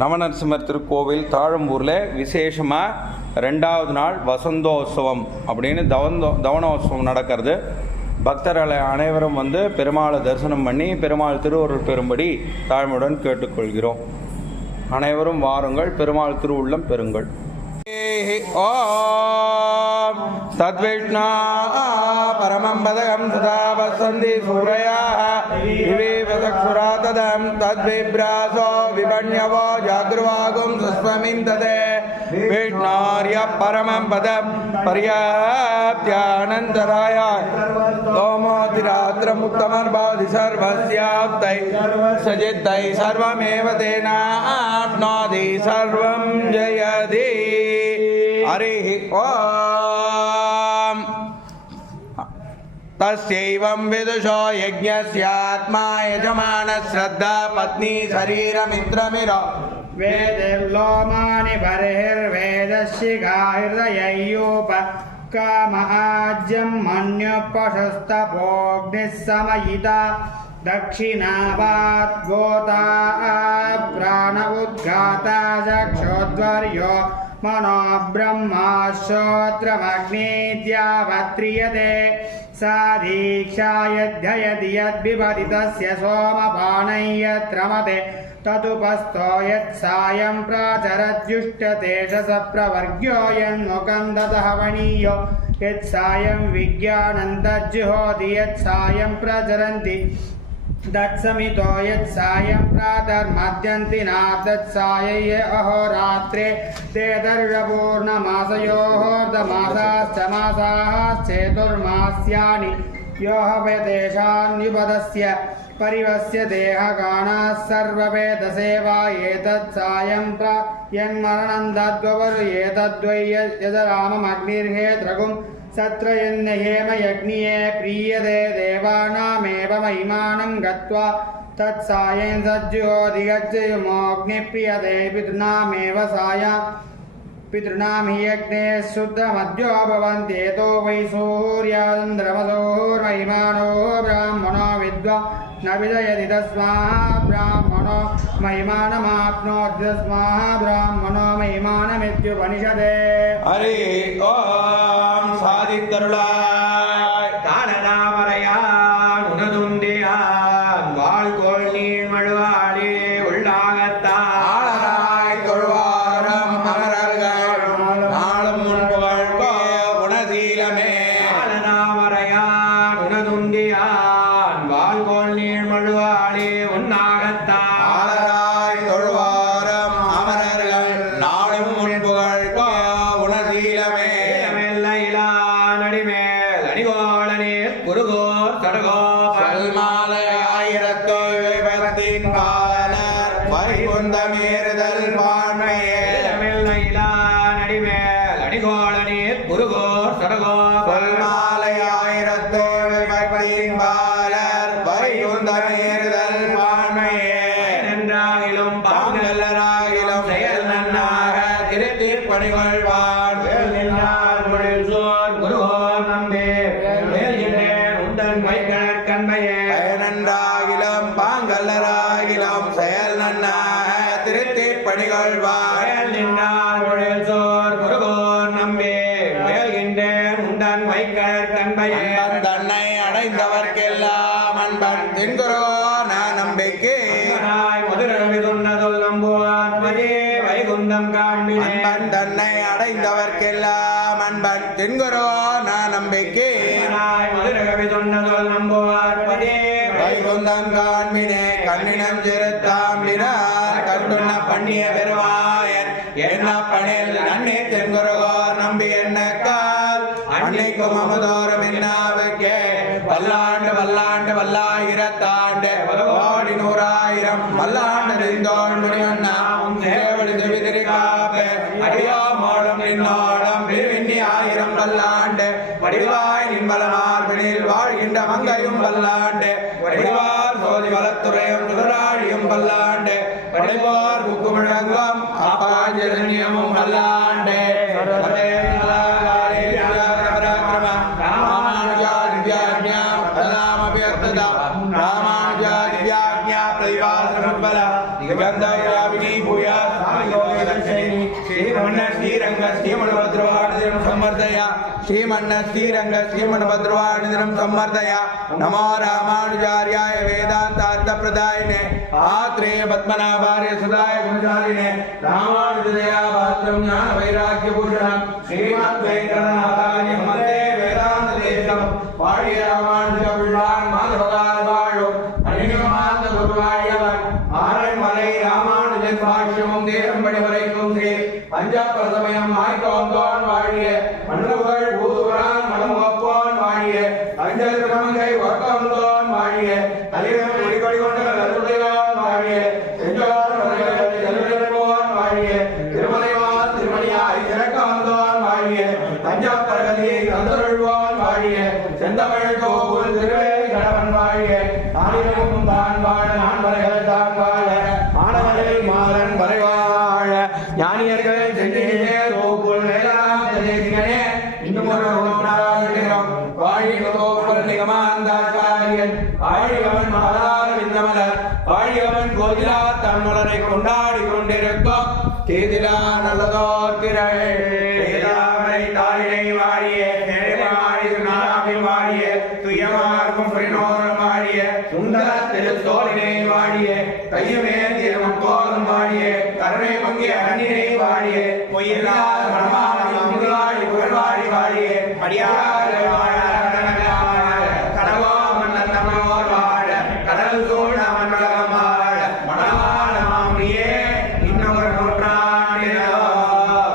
நவநரசிம்மர் திருக்கோவில் தாழம்பூரில் விசேஷமாக 2வது நாள் வசந்தோத்சவம் அப்படின்னு தவனோத்சவம் நடக்கிறது. பக்தர்கள் அனைவரும் வந்து பெருமாளை தரிசனம் பண்ணி பெருமாள் திருவருள் பெறும்படி தாழ்மையுடன் கேட்டுக்கொள்கிறோம். அனைவரும் வாருங்கள், பெருமாள் திருவுள்ளம் பெறுங்கள். ஓம் தத்விஷ்ணா பரமம் பதகம் சதா வசந்தி சூரயாः விவேவதக்ஷுரா ததம் தத்விப்ராசோ விபண்யவோ ஜாக்ருவாகும் சுஸ்வமிந்ததே விஷ்ணார்ய பரமம் பதம் பர்யாப்த்யானந்தராய தோமோதிராத்திரமுக்தமர்பாதி சர்வஸ்யாப்தை சஜித்தை சர்வமேவ தேனாப்னோதி சர்வம் ஜயதி. ஹரிஹி ஓம். தஸ்யைவம் விதுஷோ யஜ்ஞஸ்யாத்மா யஜமானः ஸ்ரத்தா பத்னி சரீரமித்ரமிர வேதர்லோமானி பரிஹிர்வேதஸ்சிகா ஹிருதயையூப காமஆஜ்யம் மன்யுபசஸ்தபோக்னிः சமயிதா தக்ஷிணாவாத் கோதா பிராண உத்காதா சக்ஷோத்வர்யோ மனோ பிரம்மா ஸ்ரோத்ரமக்னீத்யாவத்ரியதே சா தீக்ஷா யத்யயதி யத்பிபதி தஸ்ய சோமபானையத்ரமதே ததுபஸ்தோ யத்சாயம் பிராச்சரத்யுஷ்டதேஷ சப்ரவர்க்யோ யன்முகம் ததஹவனீயோ யத்சாயம் விஜ்ஞானந்தஜ்ஜுஹோதி யத்சாயம் பிரச்சரந்தி தத்சமிதோ யத்சாயம் பிராதர்மத்யந்தி நாதத்சாயய அஹோராத்ரே தே தர்ஷபூர்ணமாசயோர்தமாசாஸ்ச மாசாஸ்சேதுர்மாஸ்யானி யோஹவேதேஷான்யுபதஸ்ய परिवस्य देहगानाः सर्ववेदसेवा एतत्सायं यन्मरणं एतद्वै यजराममग्निर्हेत्रगुं सत्रयन्यहेम यज्ञिये प्रीयते देवानामेव महिमानं गत्वा तत्सायं सज्जोदिगज्जयुमोऽग्निप्रियते पितॄणामेव सायं पितॄणां हि यज्ञे शुद्धमद्यो भवन्त्येतो वै सूर्यान्द्रमसोर्महिमानो ब्राह्मणो विद्वा न विजयति तस्मात् ब्राह्मणो महिमानमाप्नोति तस्मात् ब्राह्मणो महिमानमित्युपनिषदे. हरि ओम. சாதித்தருளாய் தானதாமரையான் உனதுண்டியான் வாழ்கோள் நீள் மழுவாளே உள்ளாகத்தாய் தொழுவாரம் அமரர்கள் நாளும் முன்புகழ்கோ குணசீலமே. தானதாமரையான் உனதுண்டியான் வாழ்கோள் நீள் மழுவாளே உன்னாகத்தாய் தொழுவாரம் அமரர்கள் நாளும் முன்புகழ்கோ குணசீலமே. குருகோர் கடகோ பல்மாலையாயிரத்து விபத்தின் பாலர் வைகுந்தமேறுதல் பான்மையே. நடிமேல் அடிகோளனே குருகோர் கடகோ பல்மாலையாயிரத்து விபத்தின் பாலர் வைகுந்தமேறுதல் பான்மையே. நன்றாகிலும் பாங்கல்லராகிலும் செயல் நன்னாக திருத்தி பணிகொள்வான் வேல் நின்றார் முழில் சோர் குருகோர் நம்பே நன்றாகிலும் பாங்கல்லராகிலும் செயல் நன்னாக திருத்தி பணிகொள்வாய் நின்றார் முழில் சோர் குருகோர் நம்பே முயல்கின்றேன் உண்டன் வைக்கர் கண்பையே. தன்னை அடைந்தவர்க்கெல்லாம் அன்பன் தென்குரோ நான் நம்பிக்கை மதுரவி சொன்னதொல் நம்புவான் மதே வைகுந்தம் காண்பினே. அன்பன் தன்னை அடைந்தவர்க்கெல்லாம் அன்பன் தென்குரோ நான் நம்பிக்கை மதுரவி சொன்னதொல் நம்புவார் மதே வைகுந்தம் காண்பினே. கண்ணினம் சிறுத்தாம்பினார் கட்டுண்ண பண்ணிய பெருவாயன் என்ன பணில் நன்னே தென்குரோ நம்பி என்ன கால் அன்னைக்கும் அமுதோறும் என்னாவுக்கே வல்லாண்டு வல்லாண்டு வல்லாயிரத்தாண்டு கோடி நூறாயிரம் வல்லாண்டு நெறிந்தோள் முனியொன்னாம் தேவடி திவிதிரி காப்பே அடியா மோடம் நின்னோடம் விரிவின்னி ஆயிரம் வல்லாண்டு வடிவாய் நின்பலமார்பினில் வாழ்கின்ற மங்கையும் வல்லாண்டு வடிவார் சோதி வளத்துறையும் சுடராழியும் வல்லாண்டு வடிவார் புக்குமிழங்கம் அப்பாஞ்சரண்யமும் வல்லாண்டு ராமானுஜாதிவ்யாஜ்ஞா பிரதிபாசனபல நிகந்தயாவினி பூயா श्रीमन्भद्रवाणिदिनं समर्दय श्रीमन्न श्रीरंग श्रीमन्भद्रवाणिदिनं समर्दय नमो रामानुजार्याय वेदांतार्थ प्रदायिने आत्रेय पद्मनाभार्य सदाय गुणचारिणे रामानुजदया पात्रं ज्ञान वैराग्य भूषणं श्रीमद्वेंकटनाथाय वन्दे वेदांत देशं वाழிய ராமானுஜ பிள்ளான் மாதவகால் வாழும் அணிமாந்த குருவாழியவர் ஆரண்மலை ராமானுஜன் பாஷ்யமும் தேரம்படி வரைக்கும் ஸ்ரீ பஞ்சப்பிரதமயம் ஆய்கோந்தோன் வாழிய மண்ணுகள் பூதுரான் மனம் ஒப்போன் வாழிய அஞ்சல் கிரமங்கை ஒக்கந்தோன் வாழிய கலிடம் குடிகொடி கொண்ட கருடையோன் வாழிய செஞ்சோன் செல்வன் வாழிய திருமலைவான் திருமணியாய் திறக்க வந்தோன் வாழிய பஞ்சப்பிரகதியை தந்தருள்வோன் வாழிய செந்தமிழ் கோகுல் திருவேலி கடவன் வாழிய நாளிலும் தான் வாழ நான் வரைகள் தான் வாழ மாணவர்கள் மாறன் வரை வாழ ஞானியர்கள் சென்னிலே கோகுல் வேளாண் தேசிகனே இன்னும் ஒரு உணர்வுகிறோம் வாழிக கோகுல் நிகமாந்தாச்சாரியன் வாழிகவன் மகளார் விந்தமலர் வாழிகவன் கோதிலா தன்மலரை கொண்டாடி கொண்டிருக்கும் தேதிலா நல்லதோர் திரள் தாயினை வாழிய வாழிய துயமார்க்கும் பிரினோரம் வாழிய சுந்தர திருத்தோளினை வாழிய கையுமே திருமம் கோலம் வாழிய கருணை பங்கிய அண்ணினை வாழிய பொய்யில்லாத மனமான புகழ்வாழி வாழிய அடியார்